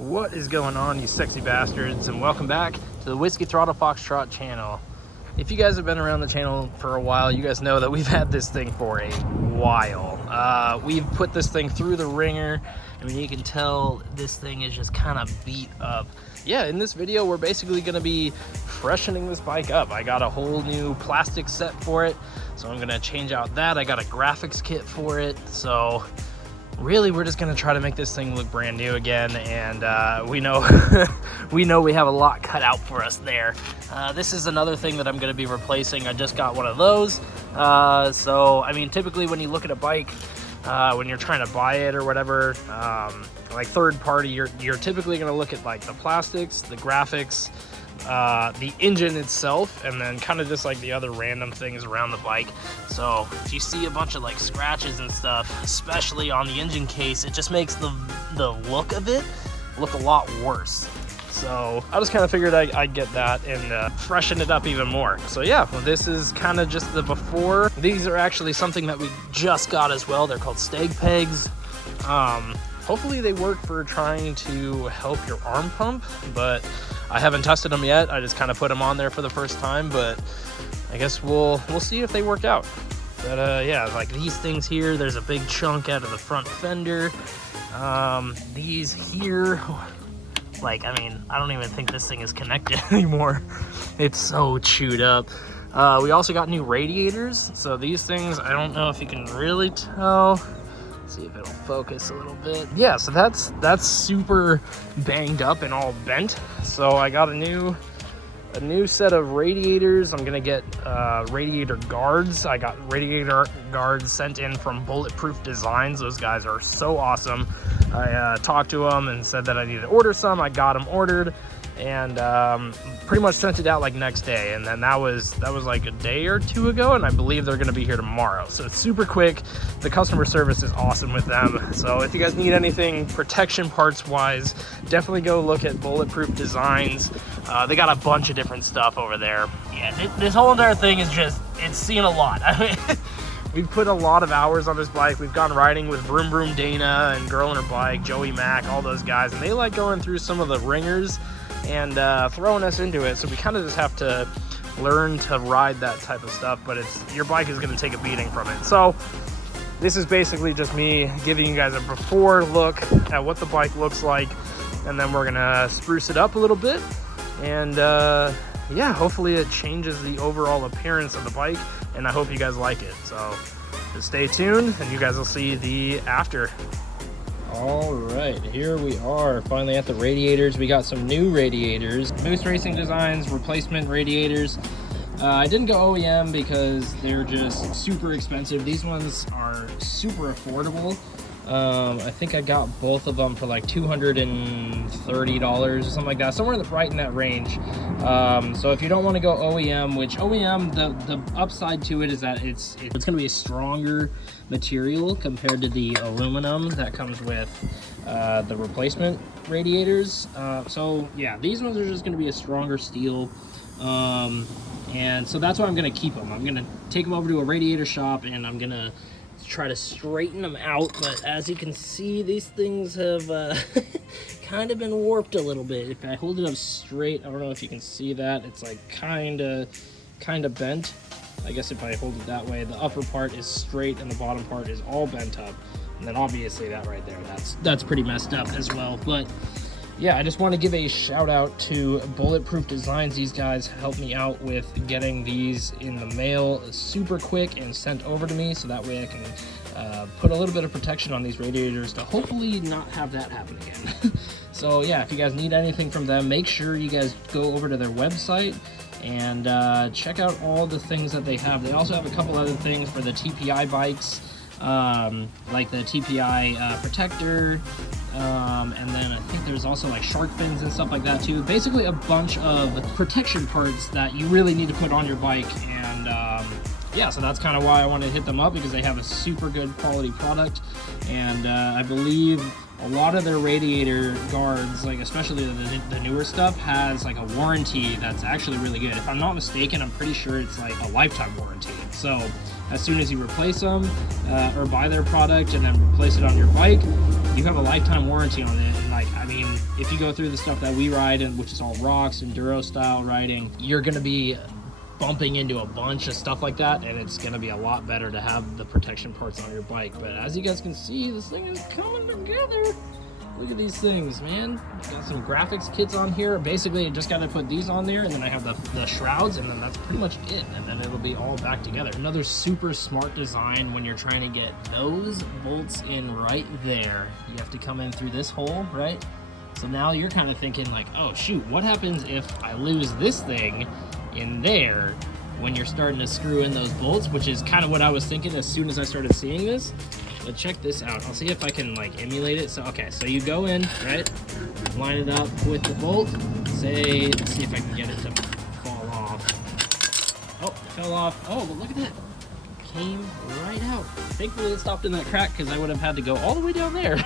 What is going on, you sexy bastards, and welcome back to the Whiskey Throttle Foxtrot channel. If you guys have been around the channel for a while, you guys know that we've had this thing for a while. We've put this thing through the ringer. I mean, you can tell this thing is just kind of beat up. Yeah, in this video, we're basically going to be freshening this bike up. I got a whole new plastic set for it, so I'm going to change out that. I got a graphics kit for it, so really we're just going to try to make this thing look brand new again, and we know we have a lot cut out for us there. This is another thing that I'm going to be replacing. I just got one of those, so I mean, typically when you look at a bike, when you're trying to buy it or whatever, like third party, you're typically going to look at like the plastics, the graphics, the engine itself, and then kind of just like the other random things around the bike. So if you see a bunch of like scratches and stuff, especially on the engine case, it just makes the look of it look a lot worse. So I just kind of figured I'd get that and freshen it up even more. So yeah, well, this is kind of just the before. These are actually something that we just got as well. They're called stag pegs. Hopefully they work for trying to help your arm pump, but I haven't tested them yet. I just kind of put them on there for the first time, but I guess we'll see if they work out. But yeah, like these things here, there's a big chunk out of the front fender. These here, like, I mean, I don't even think this thing is connected anymore. It's so chewed up. We also got new radiators. So these things, I don't know if you can really tell. See if it'll focus a little bit. Yeah, so that's super banged up and all bent. So I got a new set of radiators. I'm gonna get radiator guards. I got radiator guards sent in from Bulletproof Designs. Those guys are so awesome. I talked to them and said that I needed to order some. I got them ordered and pretty much sent it out like next day, and then that was like a day or two ago, and I believe they're going to be here tomorrow. So it's super quick. The customer service is awesome with them. So if you guys need anything protection parts wise, definitely go look at Bulletproof Designs. They got a bunch of different stuff over there. Yeah, this whole entire thing is just, it's seen a lot. I mean, we've put a lot of hours on this bike. We've gone riding with Vroom Vroom Dana and Girl in Her Bike, Joey Mack, all those guys, and they like going through some of the ringers and throwing us into it. So we kind of just have to learn to ride that type of stuff, but your bike is going to take a beating from it. So this is basically just me giving you guys a before look at what the bike looks like, and then we're gonna spruce it up a little bit, and yeah, hopefully it changes the overall appearance of the bike, and I hope you guys like it. So just stay tuned and you guys will see the after. All right, here we are finally at the radiators. We got some new radiators, Moose Racing Designs replacement radiators. I didn't go OEM because they're just super expensive. These ones are super affordable. I think I got both of them for like $230 or something like that, somewhere right in that range. So if you don't want to go OEM, which OEM, the upside to it is that it's going to be a stronger material compared to the aluminum that comes with the replacement radiators. So yeah, these ones are just going to be a stronger steel. And so that's why I'm going to keep them. I'm going to take them over to a radiator shop and I'm going to try to straighten them out, but as you can see, these things have kind of been warped a little bit. If I hold it up straight, I don't know if you can see that, it's like kind of bent. I guess if I hold it that way, the upper part is straight and the bottom part is all bent up, and then obviously that right there, that's pretty messed up as well. But yeah, I just want to give a shout out to Bulletproof Designs. These guys helped me out with getting these in the mail super quick and sent over to me, so that way I can put a little bit of protection on these radiators to hopefully not have that happen again. So yeah, if you guys need anything from them, make sure you guys go over to their website and check out all the things that they have. They also have a couple other things for the TPI bikes, like the TPI protector, and then I think there's also like shark fins and stuff like that too. Basically a bunch of protection parts that you really need to put on your bike, and yeah, so that's kind of why I wanted to hit them up, because they have a super good quality product, and I believe a lot of their radiator guards, like especially the newer stuff, has like a warranty that's actually really good. If I'm not mistaken, I'm pretty sure it's like a lifetime warranty. So as soon as you replace them or buy their product and then replace it on your bike, you have a lifetime warranty on it. And like, I mean, if you go through the stuff that we ride, and which is all rocks, enduro style riding, you're gonna be bumping into a bunch of stuff like that, and it's gonna be a lot better to have the protection parts on your bike. But as you guys can see, this thing is coming together. Look at these things, man. Got some graphics kits on here. Basically, you just gotta put these on there, and then I have the shrouds, and then that's pretty much it. And then it'll be all back together. Another super smart design when you're trying to get those bolts in right there. You have to come in through this hole, right? So now you're kind of thinking like, oh shoot, what happens if I lose this thing in there when you're starting to screw in those bolts, which is kind of what I was thinking as soon as I started seeing this. But check this out. I'll see if I can like emulate it. So okay, so you go in, right? Line it up with the bolt. Let's see if I can get it to fall off. Oh, it fell off. Oh, but look at that. Came right out. Thankfully it stopped in that crack because I would have had to go all the way down there.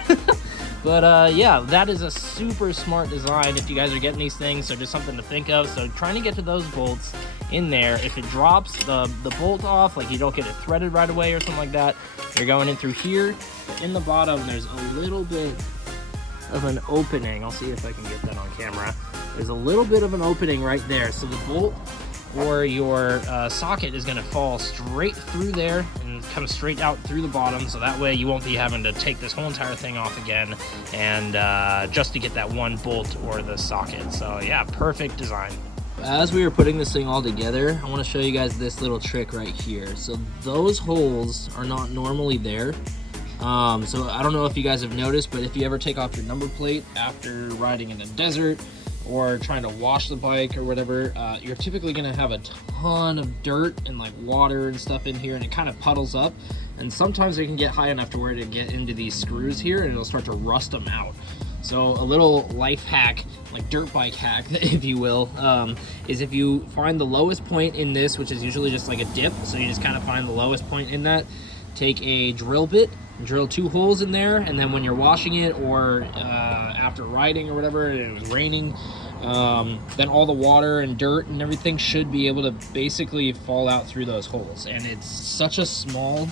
But yeah, that is a super smart design if you guys are getting these things, so just something to think of. So trying to get to those bolts in there, if it drops the bolt off, like you don't get it threaded right away or something like that, you're going in through here. But in the bottom, there's a little bit of an opening. I'll see if I can get that on camera. There's a little bit of an opening right there. So the bolt or your socket is going to fall straight through there and come straight out through the bottom, so that way you won't be having to take this whole entire thing off again and just to get that one bolt or the socket. So yeah, perfect design. As we were putting this thing all together, I want to show you guys this little trick right here. So those holes are not normally there. So I don't know if you guys have noticed, but if you ever take off your number plate after riding in the desert or trying to wash the bike or whatever, you're typically going to have a ton of dirt and like water and stuff in here, and it kind of puddles up, and sometimes it can get high enough to where it get into these screws here and it'll start to rust them out. So a little life hack, like dirt bike hack, if you will, is if you find the lowest point in this, which is usually just like a dip, so you just kind of find the lowest point in that, take a drill bit, drill 2 holes in there, and then when you're washing it or after riding or whatever, and it was raining, then all the water and dirt and everything should be able to basically fall out through those holes. And it's such a small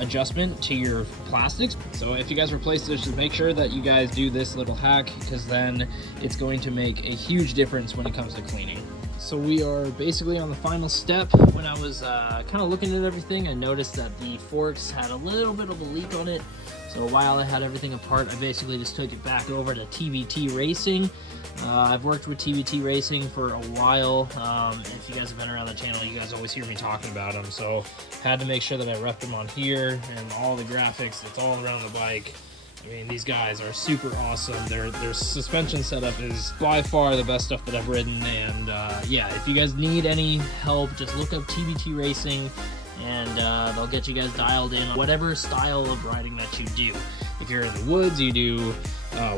adjustment to your plastics. So if you guys replace this, just make sure that you guys do this little hack, because then it's going to make a huge difference when it comes to cleaning. So we are basically on the final step. When I was kind of looking at everything, I noticed that the forks had a little bit of a leak on it. So while I had everything apart, I basically just took it back over to TBT Racing. I've worked with TBT Racing for a while. If you guys have been around the channel, you guys always hear me talking about them. So had to make sure that I rep them on here, and all the graphics, it's all around the bike. I mean, these guys are super awesome. Their suspension setup is by far the best stuff that I've ridden. And yeah, if you guys need any help, just look up TBT Racing, and they'll get you guys dialed in on whatever style of riding that you do. If you're in the woods, you do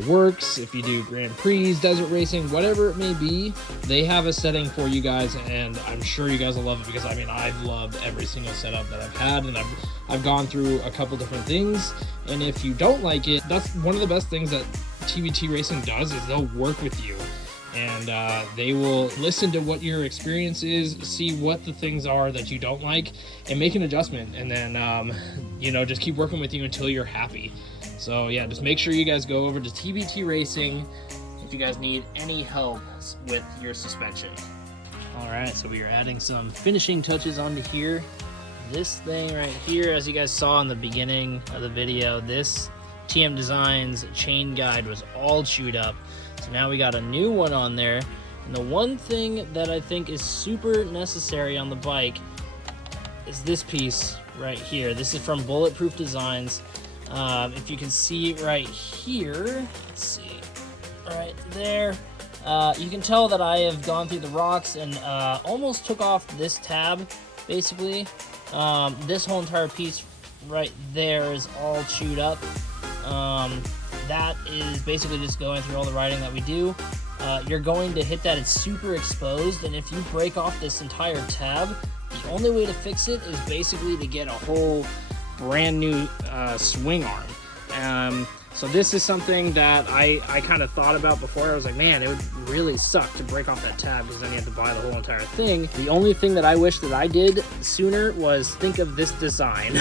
works. If you do Grand Prix, desert racing, whatever it may be, they have a setting for you guys, and I'm sure you guys will love it, because I mean, I've loved every single setup that I've had, and I've gone through a couple different things. And if you don't like it, that's one of the best things that TBT Racing does, is they'll work with you, and they will listen to what your experience is, see what the things are that you don't like, and make an adjustment, and then you know, just keep working with you until you're happy. So yeah, just make sure you guys go over to TBT Racing if you guys need any help with your suspension. All right, so we are adding some finishing touches onto here. This thing right here, as you guys saw in the beginning of the video, this TM Designs chain guide was all chewed up. So now we got a new one on there. And the one thing that I think is super necessary on the bike is this piece right here. This is from Bulletproof Designs. If you can see it right here, let's see, right there, you can tell that I have gone through the rocks and almost took off this tab, basically. This whole entire piece right there is all chewed up. That is basically just going through all the riding that we do. You're going to hit that, it's super exposed, and if you break off this entire tab, the only way to fix it is basically to get a whole brand new swing arm. So this is something that I kind of thought about before. I was like, man, it would really suck to break off that tab because then you have to buy the whole entire thing. The only thing that I wish that I did sooner was think of this design.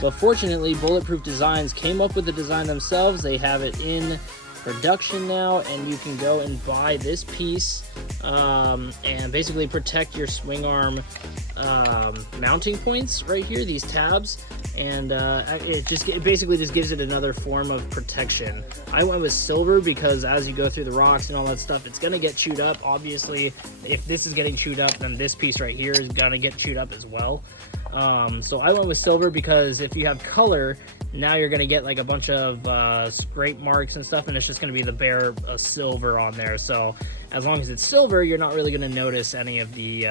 But fortunately, Bulletproof Designs came up with the design themselves. They have it in production now, and you can go and buy this piece and basically protect your swing arm mounting points right here, these tabs. And it basically just gives it another form of protection. I went with silver because as you go through the rocks and all that stuff, it's gonna get chewed up. Obviously, if this is getting chewed up, then this piece right here is gonna get chewed up as well. So I went with silver because if you have color, now you're gonna get like a bunch of scrape marks and stuff, and it's just gonna be the bare silver on there. So as long as it's silver, you're not really gonna notice any of the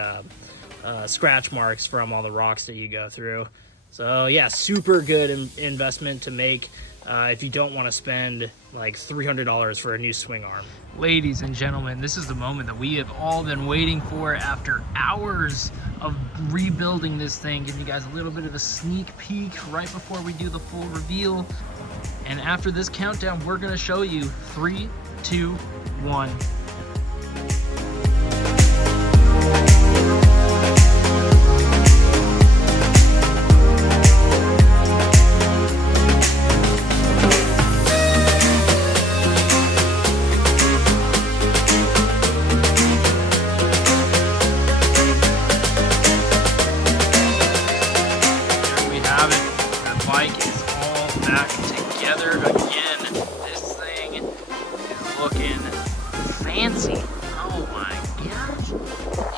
scratch marks from all the rocks that you go through. So yeah, super good investment to make if you don't want to spend like $300 for a new swing arm. Ladies and gentlemen, this is the moment that we have all been waiting for after hours of rebuilding this thing. Giving you guys a little bit of a sneak peek right before we do the full reveal. And after this countdown, we're gonna show you 3, 2, 1. Bike is all back together again. This thing is looking fancy. Oh my gosh.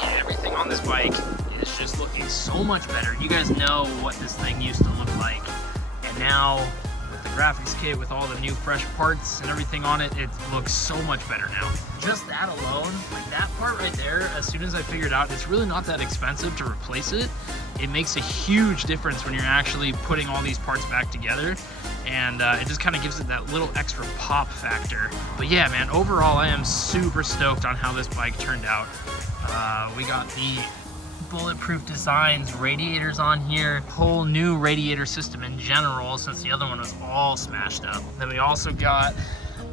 Yeah, everything on this bike is just looking so much better. You guys know what this thing used to look like. And now with the graphics kit, with all the new fresh parts and everything on it, it looks so much better now. Just that alone, like that part right there, as soon as I figured out it's really not that expensive to replace it, it makes a huge difference when you're actually putting all these parts back together, and it just kind of gives it that little extra pop factor. But yeah, man, overall I am super stoked on how this bike turned out. We got the Bulletproof Designs radiators on here, whole new radiator system in general since the other one was all smashed up. Then we also got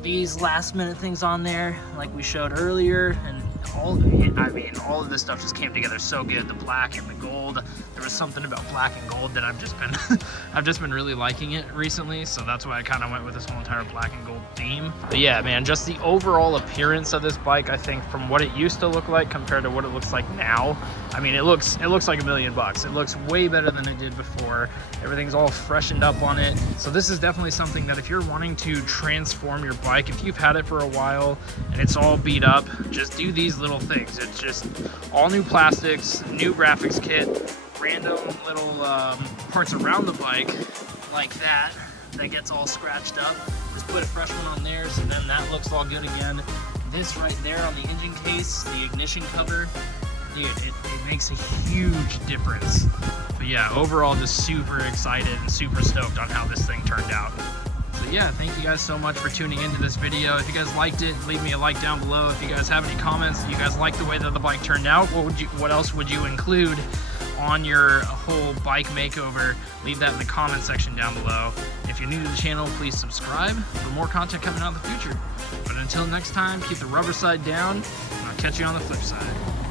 these last minute things on there like we showed earlier, and all of this stuff just came together so good. The black and the gold, there was something about black and gold that I've just been really liking it recently, so that's why I kind of went with this whole entire black and gold theme. But yeah, man, just the overall appearance of this bike, I think from what it used to look like compared to what it looks like now, I mean, it looks like $1 million. It looks way better than it did before. Everything's all freshened up on it. So this is definitely something that if you're wanting to transform your bike, if you've had it for a while and it's all beat up, just do these little things. It's just all new plastics, new graphics kit, random little parts around the bike like that gets all scratched up. Just put a fresh one on there, so then that looks all good again. This right there on the engine case, the ignition cover, dude, it makes a huge difference. But yeah, overall just super excited and super stoked on how this thing turned out. So yeah, thank you guys so much for tuning into this video. If you guys liked it, leave me a like down below. If you guys have any comments, you guys like the way that the bike turned out, what else would you include on your whole bike makeover? Leave that in the comment section down below. If you're new to the channel, please subscribe for more content coming out in the future. But until next time, keep the rubber side down, and I'll catch you on the flip side.